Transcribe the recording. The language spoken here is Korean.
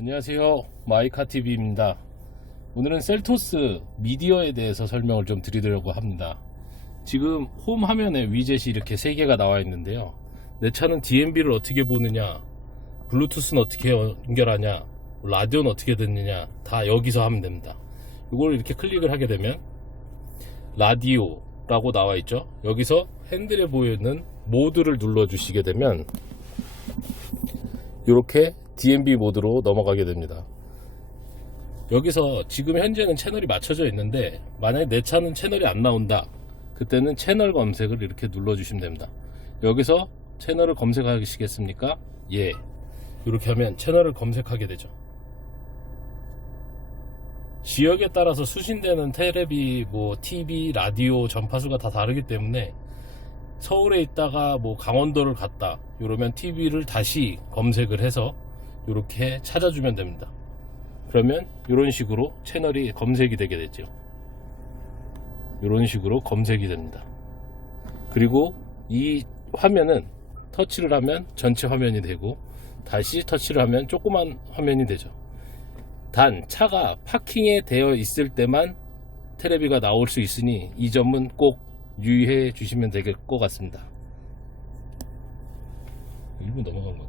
안녕하세요. 마이카TV입니다. 오늘은 셀토스 미디어에 대해서 설명을 좀 드리려고 합니다. 지금 홈 화면에 위젯이 이렇게 3개가 나와 있는데요. 내 차는 DMB를 어떻게 보느냐, 블루투스는 어떻게 연결하냐, 라디오는 어떻게 듣느냐, 다 여기서 하면 됩니다. 이걸 이렇게 클릭을 하게 되면 라디오라고 나와 있죠. 여기서 핸들에 보이는 모드를 눌러 주시게 되면 이렇게 DMB 모드로 넘어가게 됩니다. 여기서 지금 현재는 채널이 맞춰져 있는데 만약에 내 차는 채널이 안 나온다. 그때는 채널 검색을 이렇게 눌러주시면 됩니다. 여기서 채널을 검색하시겠습니까? 예. 이렇게 하면 채널을 검색하게 되죠. 지역에 따라서 수신되는 테레비, 뭐 TV, 라디오 전파수가 다 다르기 때문에 서울에 있다가 뭐 강원도를 갔다 이러면 TV를 다시 검색을 해서 이렇게 찾아주면 됩니다. 그러면 이런 식으로 채널이 검색이 되게 되죠. 이런 식으로 검색이 됩니다. 그리고 이 화면은 터치를 하면 전체 화면이 되고 다시 터치를 하면 조그만 화면이 되죠. 단 차가 파킹에 되어 있을 때만 테레비가 나올 수 있으니 이 점은 꼭 유의해 주시면 될 것 같습니다. 1분 넘어간 것 같아요.